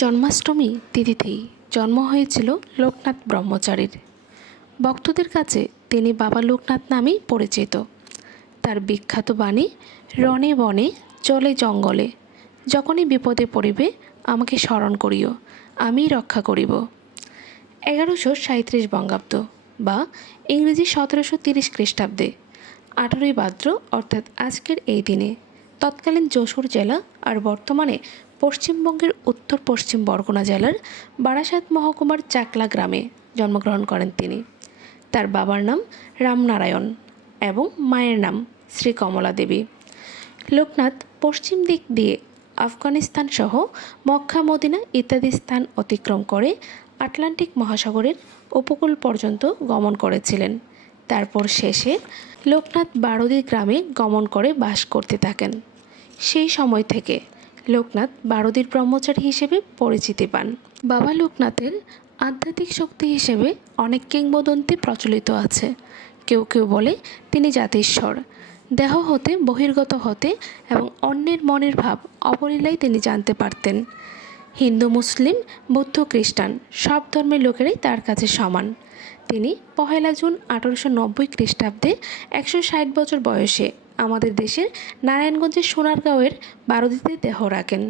জন্মাষ্টমী তিথিতেই জন্ম হয়েছিল লোকনাথ ব্রহ্মচারীর। ভক্তদের কাছে তিনি বাবা লোকনাথ নামেই পরিচিত। তার বিখ্যাত বাণী, রণে বনে চলে জঙ্গলে, যখনই বিপদে পড়িবে আমাকে স্মরণ করিও, আমিই রক্ষা করিব। এগারোশো সাঁত্রিশ বঙ্গাব্দ বা ইংরেজি সতেরোশো তিরিশ খ্রিস্টাব্দে, আঠারোই ভাদ্র অর্থাৎ আজকের এই দিনে, তৎকালীন যশোর জেলা আর বর্তমানে পশ্চিমবঙ্গের উত্তর পশ্চিম বরগুনা জেলার বারাসাত মহকুমার চাকলা গ্রামে জন্মগ্রহণ করেন তিনি। তার বাবার নাম রামনারায়ণ এবং মায়ের নাম শ্রী কমলা দেবী। লোকনাথ পশ্চিম দিক দিয়ে আফগানিস্তান সহ মক্কা, মদিনা ইত্যাদি স্থান অতিক্রম করে আটলান্টিক মহাসাগরের উপকূল পর্যন্ত গমন করেছিলেন। তারপর শেষে লোকনাথ বারোদি গ্রামে গমন করে বাস করতে থাকেন। সেই সময় থেকে লোকনাথ বারোদির ব্রহ্মচারী হিসেবে পরিচিতি পান। বাবা লোকনাথের আধ্যাত্মিক শক্তি হিসেবে অনেক কিংবদন্তি প্রচলিত আছে। কেউ কেউ বলে তিনি জাতিস্বর। দেহ হতে বহির্গত হতে এবং অন্যের মনের ভাব অবলীলায় তিনি জানতে পারতেন। হিন্দু, মুসলিম, বৌদ্ধ, খ্রিস্টান সব ধর্মের লোকেরাই তার কাছে সমান। তিনি পহেলা জুন আঠারোশো নব্বই খ্রিস্টাব্দে একশো ষাট বছর বয়সে আমাদের দেশের নারায়ণগঞ্জের সোনারগাঁওয়ের বারোদিতে দেহ রাখেন।